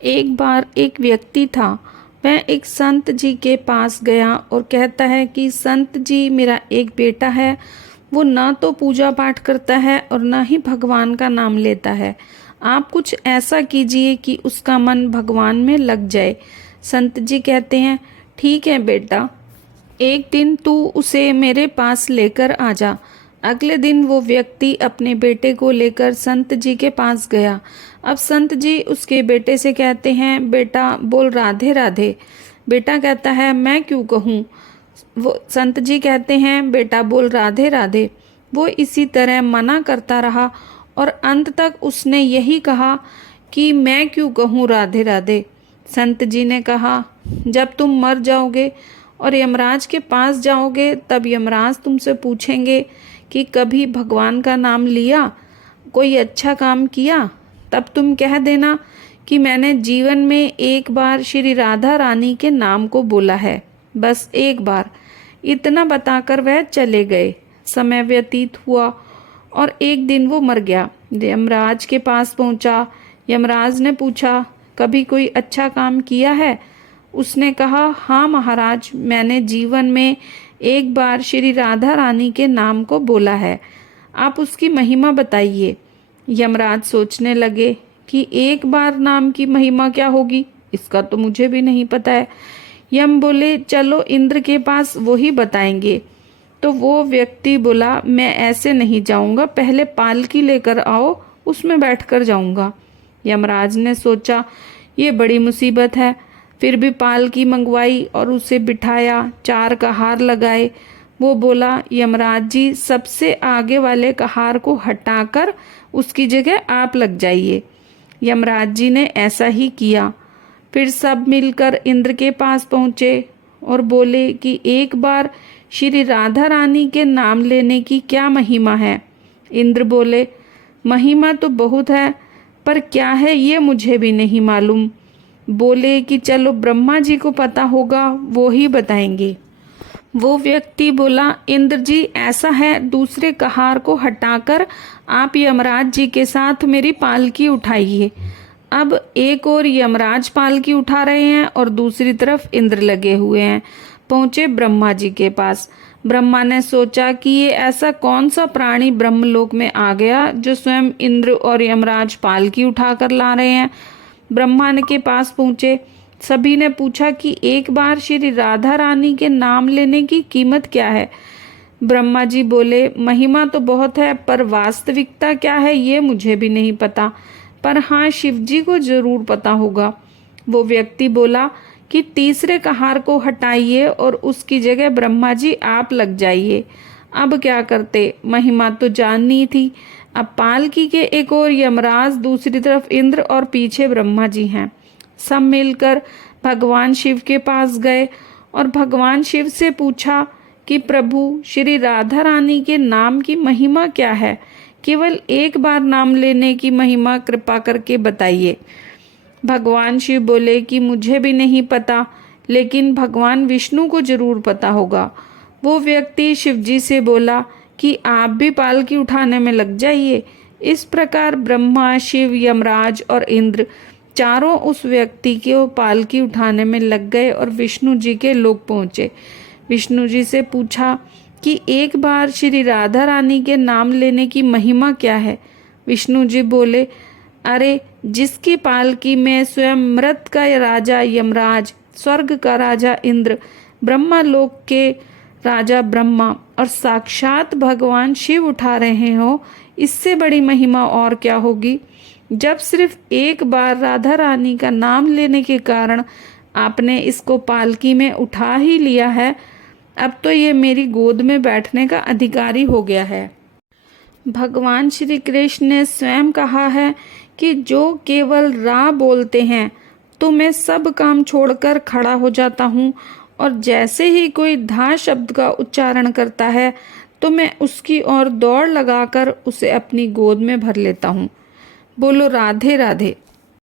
एक बार एक व्यक्ति था। वह एक संत जी के पास गया और कहता है कि संत जी, मेरा एक बेटा है। वो ना तो पूजा पाठ करता है और ना ही भगवान का नाम लेता है। आप कुछ ऐसा कीजिए कि उसका मन भगवान में लग जाए। संत जी कहते हैं, ठीक है बेटा, एक दिन तू उसे मेरे पास लेकर आ जा। अगले दिन वो व्यक्ति अपने बेटे को लेकर संत जी के पास गया। अब संत जी उसके बेटे से कहते हैं, बेटा बोल राधे राधे। बेटा कहता है, मैं क्यों कहूँ। वो संत जी कहते हैं, बेटा बोल राधे राधे। वो इसी तरह मना करता रहा और अंत तक उसने यही कहा कि मैं क्यों कहूँ राधे राधे। संत जी ने कहा, जब तुम मर जाओगे और यमराज के पास जाओगे तब यमराज तुमसे पूछेंगे कि कभी भगवान का नाम लिया, कोई अच्छा काम किया। तब तुम कह देना कि मैंने जीवन में एक बार श्री राधा रानी के नाम को बोला है, बस एक बार। इतना बताकर वह चले गए। समय व्यतीत हुआ और एक दिन वो मर गया। यमराज के पास पहुंचा। यमराज ने पूछा, कभी कोई अच्छा काम किया है। उसने कहा, हाँ महाराज, मैंने जीवन में एक बार श्री राधा रानी के नाम को बोला है। आप उसकी महिमा बताइए। यमराज सोचने लगे कि एक बार नाम की महिमा क्या होगी, इसका तो मुझे भी नहीं पता है। यम बोले, चलो इंद्र के पास, वो ही बताएंगे। तो वो व्यक्ति बोला, मैं ऐसे नहीं जाऊंगा, पहले पालकी लेकर आओ, उसमें बैठकर जाऊंगा। यमराज ने सोचा, ये बड़ी मुसीबत है। फिर भी पालकी मंगवाई और उसे बिठाया, 4 कहार लगाए। वो बोला, यमराज जी, सबसे आगे वाले कहार को हटाकर उसकी जगह आप लग जाइए। यमराज जी ने ऐसा ही किया। फिर सब मिलकर इंद्र के पास पहुँचे और बोले कि एक बार श्री राधा रानी के नाम लेने की क्या महिमा है। इंद्र बोले, महिमा तो बहुत है, पर क्या है ये मुझे भी नहीं मालूम। बोले कि चलो ब्रह्मा जी को पता होगा, वो ही बताएंगे। वो व्यक्ति बोला, इंद्र जी, ऐसा है, दूसरे कहार को हटाकर आप यमराज जी के साथ मेरी पालकी उठाइए। अब एक और यमराज पालकी उठा रहे हैं और दूसरी तरफ इंद्र लगे हुए हैं। पहुंचे ब्रह्मा जी के पास। ब्रह्मा ने सोचा कि ये ऐसा कौन सा प्राणी ब्रह्मलोक में आ गया जो स्वयं इंद्र और यमराज पालकी उठाकर ला रहे हैं। ब्रह्मा के पास पहुंचे। सभी ने पूछा कि एक बार श्री राधा रानी के नाम लेने की कीमत क्या है। ब्रह्मा जी बोले, महिमा तो बहुत है, पर वास्तविकता क्या है ये मुझे भी नहीं पता, पर हाँ, शिव जी को जरूर पता होगा। वो व्यक्ति बोला कि तीसरे कहार को हटाइए और उसकी जगह ब्रह्मा जी आप लग जाइए। अब क्या करते, महिमा तो जाननी थी। अब पालकी के एक और यमराज, दूसरी तरफ इंद्र और पीछे ब्रह्मा जी हैं। सब मिलकर भगवान शिव के पास गए और भगवान शिव से पूछा कि प्रभु, श्री राधा रानी के नाम की महिमा क्या है। केवल एक बार नाम लेने की महिमा कृपा करके बताइए। भगवान शिव बोले कि मुझे भी नहीं पता, लेकिन भगवान विष्णु को जरूर पता होगा। वो व्यक्ति शिव जी से बोला कि आप भी पालकी उठाने में लग जाइए। इस प्रकार ब्रह्मा, शिव, यमराज और इंद्र चारों उस व्यक्ति को पालकी उठाने में लग गए और विष्णु जी के लोक पहुँचे। विष्णु जी से पूछा कि एक बार श्री राधा रानी के नाम लेने की महिमा क्या है। विष्णु जी बोले, अरे, जिसकी पालकी में स्वयं मृत का राजा यमराज, स्वर्ग का राजा इंद्र, ब्रह्मा लोक के राजा ब्रह्मा और साक्षात भगवान शिव उठा रहे हो, इससे बड़ी महिमा और क्या होगी। जब सिर्फ एक बार राधा रानी का नाम लेने के कारण आपने इसको पालकी में उठा ही लिया है, अब तो ये मेरी गोद में बैठने का अधिकारी हो गया है। भगवान श्री कृष्ण ने स्वयं कहा है कि जो केवल रा बोलते हैं तो मैं सब काम छोड़कर खड़ा हो जाता हूँ, और जैसे ही कोई धा शब्द का उच्चारण करता है तो मैं उसकी ओर दौड़ लगाकर उसे अपनी गोद में भर लेता हूँ। बोलो राधे राधे।